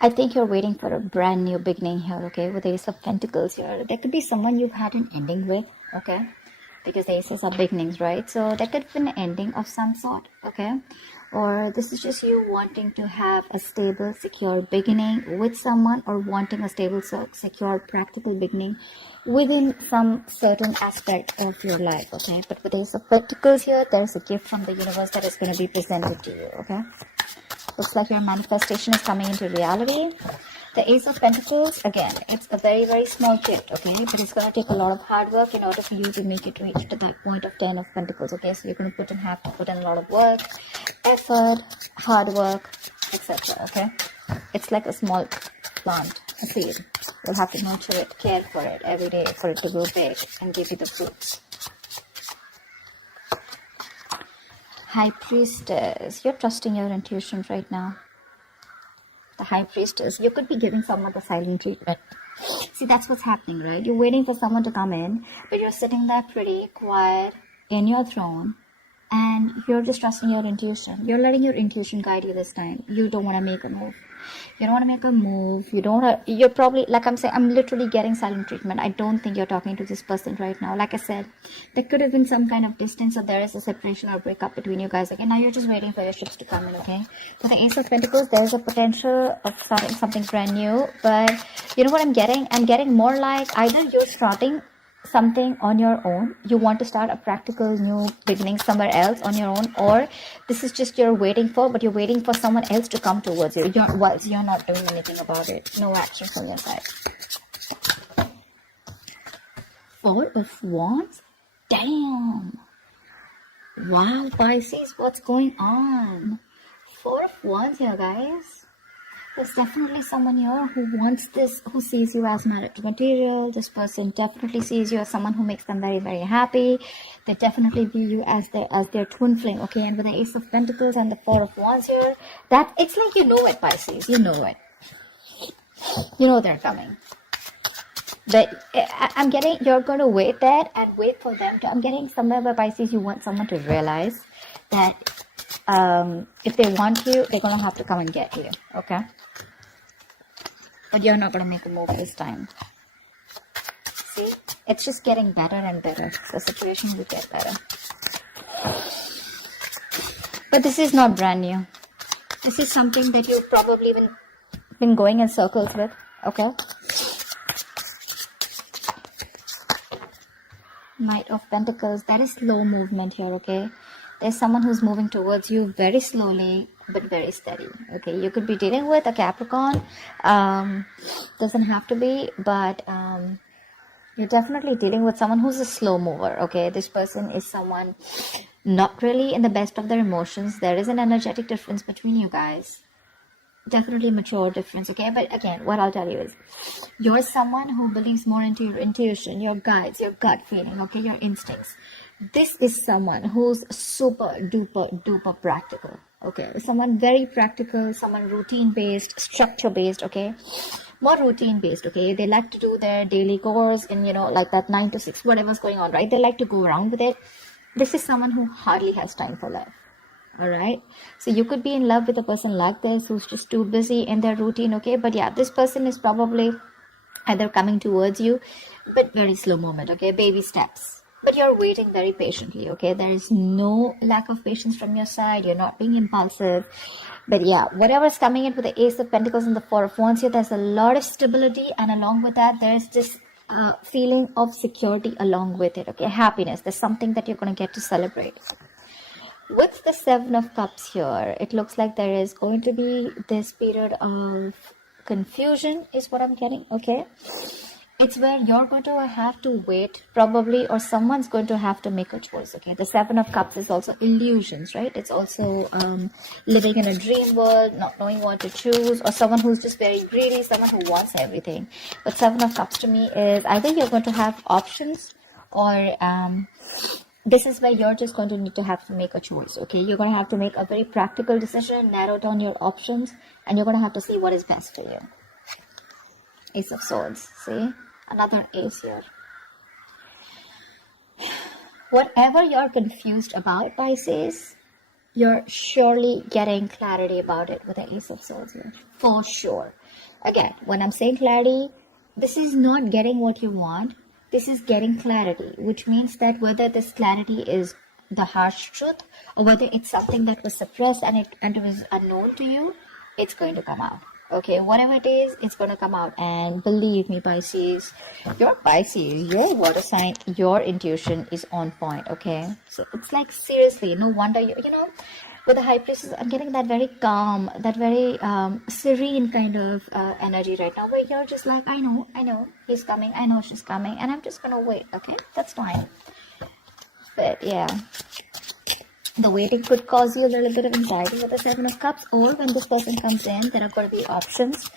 I think you're waiting for a brand new beginning here, okay? With the Ace of Pentacles here. There could be someone you've had an ending with, okay? Because the aces are beginnings, right? So that could be an ending of some sort, okay? Or this is just you wanting to have a stable, secure beginning with someone, or wanting a stable, secure, practical beginning within some certain aspect of your life, okay? But with the Ace of Pentacles here, there's a gift from the universe that is going to be presented to you, okay? Looks like your manifestation is coming into reality. The Ace of Pentacles, again, it's a very, very small gift, okay? But it's going to take a lot of hard work in order for you to make it reach to that point of 10 of Pentacles, okay? So you're going to have to put in a lot of work, effort, hard work, etc., okay? It's like a small plant, a seed. You'll have to nurture it, care for it every day for it to grow big and give you the fruits. High Priestess, you're trusting your intuition right now. The High Priestess, you could be giving someone the silent treatment. See, that's what's happening, right? You're waiting for someone to come in, but you're sitting there pretty quiet in your throne, and you're just trusting your intuition. You're letting your intuition guide you this time. You don't want to make a move. You don't want to make a move. You don't want to, you're probably, like I'm saying, I'm literally getting silent treatment. I don't think you're talking to this person right now. Like I said, there could have been some kind of distance, or there is a separation or breakup between you guys. Okay, now you're just waiting for your ships to come in, okay? For the Ace of Pentacles, there's a potential of starting something brand new. But you know what I'm getting? I'm getting more like either you're starting something on your own, you want to start a practical new beginning somewhere else on your own, or this is just you're waiting for, but you're waiting for someone else to come towards you. You're not doing anything about it. No action from your side. Four of Wands? Damn. Wow, Pisces, what's going on? Four of Wands here, guys. There's definitely someone here who wants this, who sees you as marriage material. This person definitely sees you as someone who makes them very, very happy. They definitely view you as their twin flame, okay? And with the Ace of Pentacles and the Four of Wands here, that it's like you know it, Pisces. You know it. You know they're coming. But I'm getting, you're going to wait there and wait for them to, I'm getting somewhere by Pisces, you want someone to realize that if they want you, they're going to have to come and get you, okay? But you're not going to make a move this time. See? It's just getting better and better. The situation will get better. But this is not brand new. This is something that you've probably been going in circles with, okay? Knight of Pentacles, that is slow movement here, okay? There's someone who's moving towards you very slowly, but very steady, okay? You could be dealing with a Capricorn, doesn't have to be, but you're definitely dealing with someone who's a slow mover, okay? This person is someone not really in the best of their emotions. There is an energetic difference between you guys. Definitely mature difference, okay? But again, what I'll tell you is, you're someone who believes more into your intuition, your guides, your gut feeling, okay? Your instincts. This is someone who's super duper practical, okay? Someone very practical, someone routine based, structure based, okay? More routine based, okay? They like to do their daily chores and, you know, like that 9 to 6, whatever's going on, right? They like to go around with it. This is someone who hardly has time for love. All right, so you could be in love with a person like this who's just too busy in their routine, okay? But yeah, this person is probably either coming towards you, but very slow moment, okay? Baby steps. But you're waiting very patiently, okay? There is no lack of patience from your side. You're not being impulsive. But yeah, whatever's coming in with the Ace of Pentacles and the Four of Wands here, there's a lot of stability. And along with that, there's this feeling of security along with it, okay? Happiness. There's something that you're going to get to celebrate. With the Seven of Cups here, it looks like there is going to be this period of confusion is what I'm getting, okay? It's where you're going to have to wait probably, or someone's going to have to make a choice, okay? The Seven of Cups is also illusions, right? It's also living in a dream world, not knowing what to choose, or someone who's just very greedy, someone who wants everything. But Seven of Cups to me is either you're going to have options, or this is where you're just going to need to have to make a choice, okay? You're going to have to make a very practical decision, narrow down your options, and you're going to have to see what is best for you. Ace of Swords, see? Another ace here. Whatever you're confused about, Pisces, you're surely getting clarity about it with the Ace of Swords here. For sure. Again, when I'm saying clarity, this is not getting what you want. This is getting clarity, which means that whether this clarity is the harsh truth or whether it's something that was suppressed and it was unknown to you, it's going to come out. Okay, whatever it is, it's going to come out. And believe me, Pisces, your water sign, your intuition is on point. Okay, so it's like, seriously, no wonder you know, with the High Priestess, I'm getting that very calm, that very serene kind of energy right now, where you're just like, I know he's coming, I know she's coming, and I'm just gonna wait. Okay, that's fine. But yeah, the waiting could cause you a little bit of anxiety with the Seven of Cups, or when this person comes in, there are going to be options.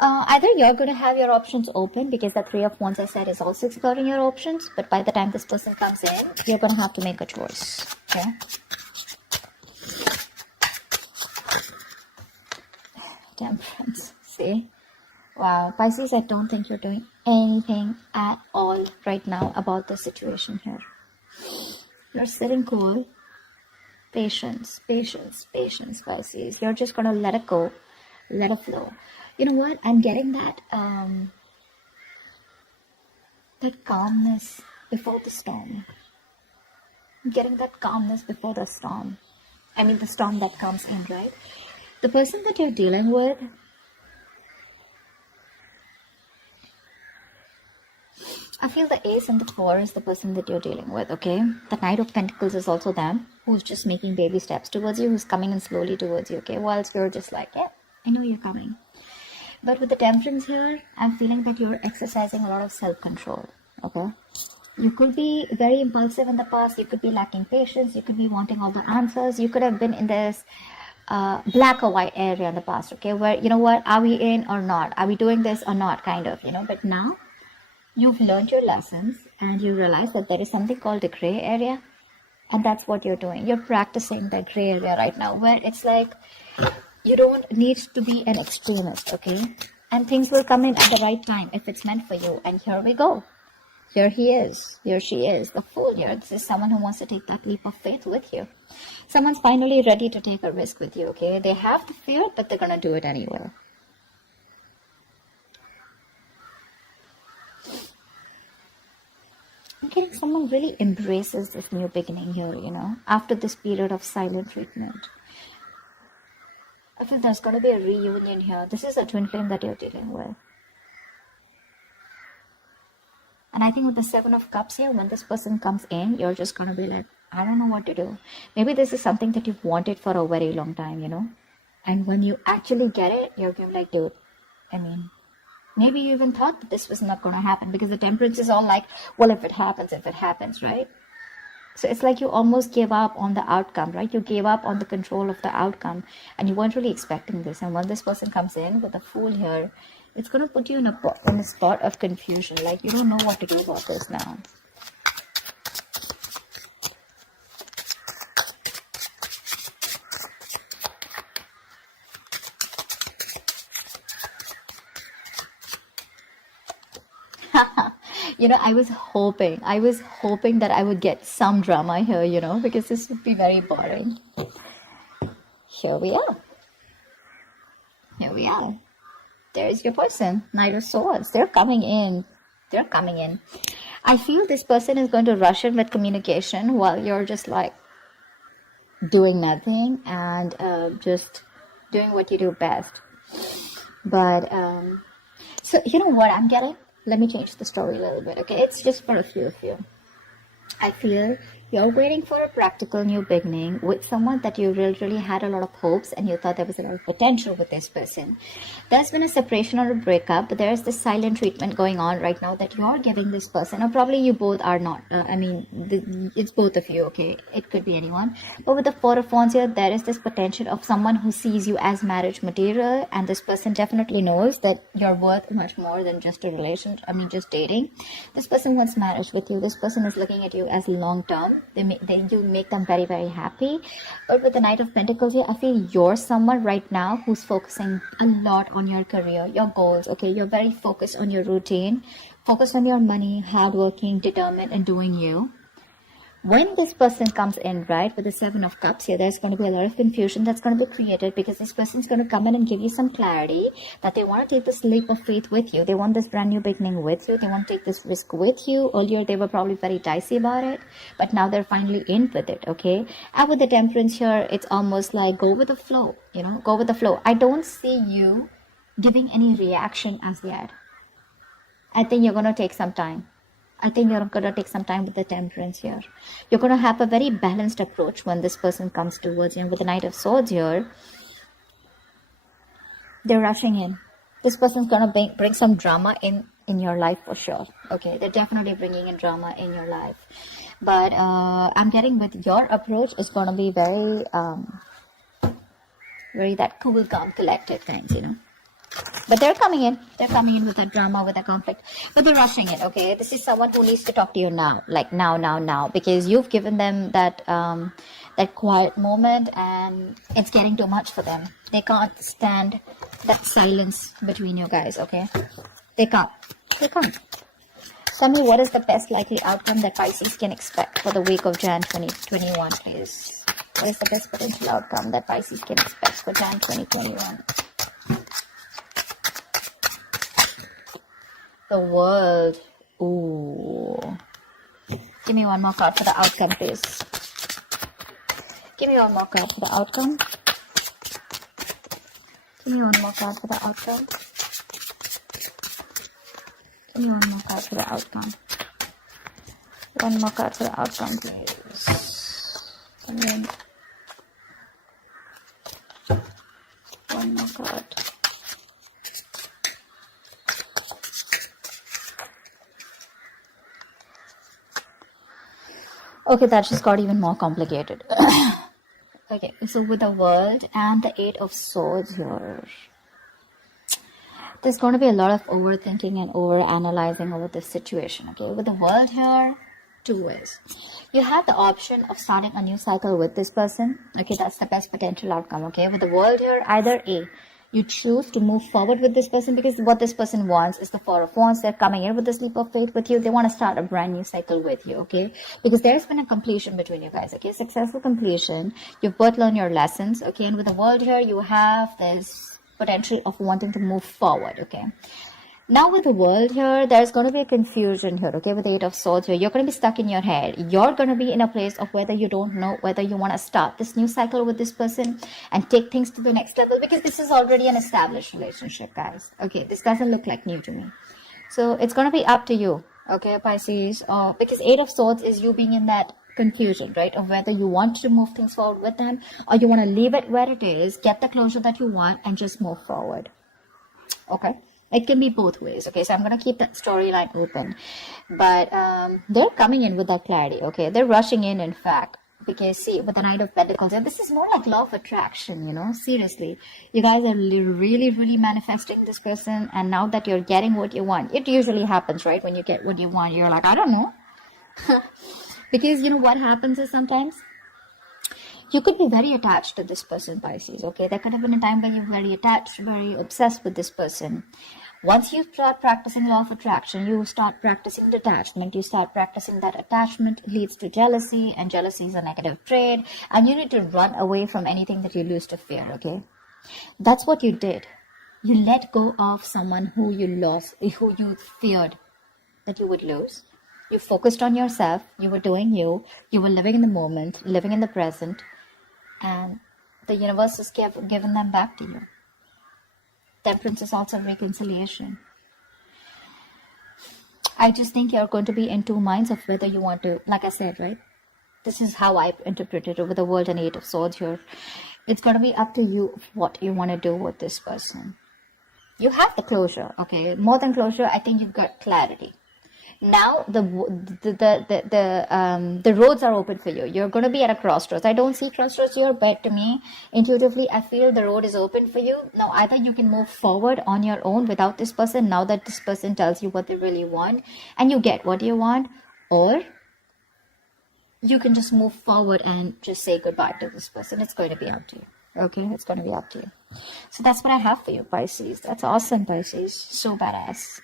Either you're going to have your options open, because the Three of Wands, I said, is also exploring your options, but by the time this person comes in, you're going to have to make a choice. Okay. Temperance. See? Wow. Pisces, I don't think you're doing anything at all right now about the situation here. You're sitting cool. Patience, Pisces. You're just gonna let it go, let it flow. You know what? I'm getting that that calmness before the storm. I'm getting that calmness before the storm. I mean, the storm that comes in, right? The person that you're dealing with, I feel the Ace and the 4 is the person that you're dealing with, okay? The Knight of Pentacles is also them, who's just making baby steps towards you, who's coming in slowly towards you, okay? Whilst you're just like, yeah, I know you're coming. But with the Temperance here, I'm feeling that you're exercising a lot of self-control, okay? You could be very impulsive in the past, you could be lacking patience, you could be wanting all the answers, you could have been in this black or white area in the past, okay? Where, you know what, are we in or not? Are we doing this or not, kind of, you know? But now, you've learned your lessons and you realize that there is something called a gray area, and that's what you're doing. You're practicing that gray area right now, where it's like you don't need to be an extremist, okay? And things will come in at the right time if it's meant for you. And here we go. Here he is. Here she is. The Fool here. This is someone who wants to take that leap of faith with you. Someone's finally ready to take a risk with you, okay? They have the fear, but they're going to do it anyway. I'm getting someone really embraces this new beginning here, you know, after this period of silent treatment. I feel there's going to be a reunion here. This is a twin flame that you're dealing with. And I think with the Seven of Cups here, when this person comes in, you're just going to be like, I don't know what to do. Maybe this is something that you've wanted for a very long time, you know. And when you actually get it, you're going to be like, dude, I mean, maybe you even thought that this was not going to happen, because the Temperance is all like, well, if it happens, right? So it's like you almost gave up on the outcome, right? You gave up on the control of the outcome, and you weren't really expecting this. And when this person comes in with the Fool here, it's going to put you in a spot of confusion. Like, you don't know what to do about this now. You know, I was hoping that I would get some drama here, you know, because this would be very boring. Here we are. There's your person, Knight of Swords. They're coming in. I feel this person is going to rush in with communication while you're just like doing nothing and just doing what you do best. But, so you know what I'm getting? Let me change the story a little bit, okay? It's just for a few of you. I feel you're waiting for a practical new beginning with someone that you really had a lot of hopes and you thought there was a lot of potential with this person. There's been a separation or a breakup, but there's this silent treatment going on right now that you're giving this person, or probably you both are not. It's both of you, okay? It could be anyone. But with the Four of Wands here, there is this potential of someone who sees you as marriage material, and this person definitely knows that you're worth much more than just a relationship, just dating. This person wants marriage with you. This person is looking at you as long term. You make them very, very happy. But with the Knight of Pentacles here, I feel you're someone right now who's focusing a lot on your career, your goals, okay? You're very focused on your routine, focused on your money, hardworking, determined, and doing you. When this person comes in, right, with the Seven of Cups here, there's going to be a lot of confusion that's going to be created, because this person's going to come in and give you some clarity that they want to take this leap of faith with you. They want this brand new beginning with you. They want to take this risk with you. Earlier, they were probably very dicey about it, but now they're finally in with it, okay? And with the Temperance here, it's almost like go with the flow, you know, go with the flow. I don't see you giving any reaction as yet. I think you're going to take some time. I think you're going to take some time with the Temperance here. You're going to have a very balanced approach when this person comes towards you. And with the Knight of Swords here, they're rushing in. This person's going to bring some drama in your life for sure. Okay, they're definitely bringing in drama in your life. But I'm getting with your approach is going to be very that cool, calm, collected kinds, you know. But they're coming in with that drama, with that conflict, but they're rushing it, okay? This is someone who needs to talk to you now, like now, because you've given them that that quiet moment, and it's getting too much for them. They can't stand that silence between you guys, okay? They can't. Tell me, what is the best likely outcome that Pisces can expect for the week of Jan 2021, please? What is the best potential outcome that Pisces can expect for Jan 2021? The World. Ooh. Give me one more card for the outcome, please. Give me one more card for the outcome. Give me one more card for the outcome. Give me one more card for the outcome. One more card for the outcome, please. And then one more card. Okay, that just got even more complicated. Okay, so with the World and the Eight of Swords here, there's going to be a lot of overthinking and over-analyzing over this situation, okay? With the World here, two ways. You have the option of starting a new cycle with this person, okay? That's the best potential outcome, okay? With the World here, either A, you choose to move forward with this person, because what this person wants is the Four of Wands. They're coming in with this leap of faith with you. They want to start a brand new cycle with you, okay? Because there's been a completion between you guys, okay? Successful completion. You've both learned your lessons, okay? And with the World here, you have this potential of wanting to move forward, okay? Now with the World here, there's going to be a confusion here, okay? With the Eight of Swords here, you're going to be stuck in your head. You're going to be in a place of whether you don't know whether you want to start this new cycle with this person and take things to the next level, because this is already an established relationship, guys. Okay, this doesn't look like new to me. So it's going to be up to you, okay, Pisces? Because Eight of Swords is you being in that confusion, right, of whether you want to move things forward with them or you want to leave it where it is, get the closure that you want, and just move forward, okay? It can be both ways, okay? So I'm going to keep that storyline open. But they're coming in with that clarity, okay? They're rushing in fact. Because, see, with the Knight of Pentacles, this is more like law of attraction, you know? Seriously. You guys are really, really manifesting this person. And now that you're getting what you want, it usually happens, right? When you get what you want, you're like, I don't know. Because, you know, what happens is sometimes you could be very attached to this person, Pisces, okay? There could have been a time where you're very attached, very obsessed with this person. Once you start practicing law of attraction, you start practicing detachment, you start practicing that attachment leads to jealousy, and jealousy is a negative trait, and you need to run away from anything that you lose to fear, okay? That's what you did. You let go of someone who you lost, who you feared that you would lose. You focused on yourself, you were doing you were living in the moment, living in the present, and the universe has given them back to you. Temperance is also reconciliation. I just think you're going to be in two minds of whether you want to, like I said, right? This is how I interpret it over the World and Eight of Swords here. It's going to be up to you what you want to do with this person. You have the closure, okay? More than closure, I think you've got clarity. Now the roads are open for you. You're going to be at a crossroads. I don't see crossroads here, but to me, intuitively, I feel the road is open for you. Now, either you can move forward on your own without this person, now that this person tells you what they really want, and you get what you want, or you can just move forward and just say goodbye to this person. It's going to be up to you. Okay, it's going to be up to you. So that's what I have for you, Pisces. That's awesome, Pisces. So badass.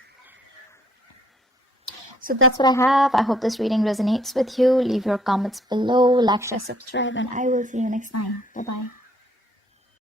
So that's what I have. I hope this reading resonates with you. Leave your comments below, like, share, subscribe, and I will see you next time. Bye bye.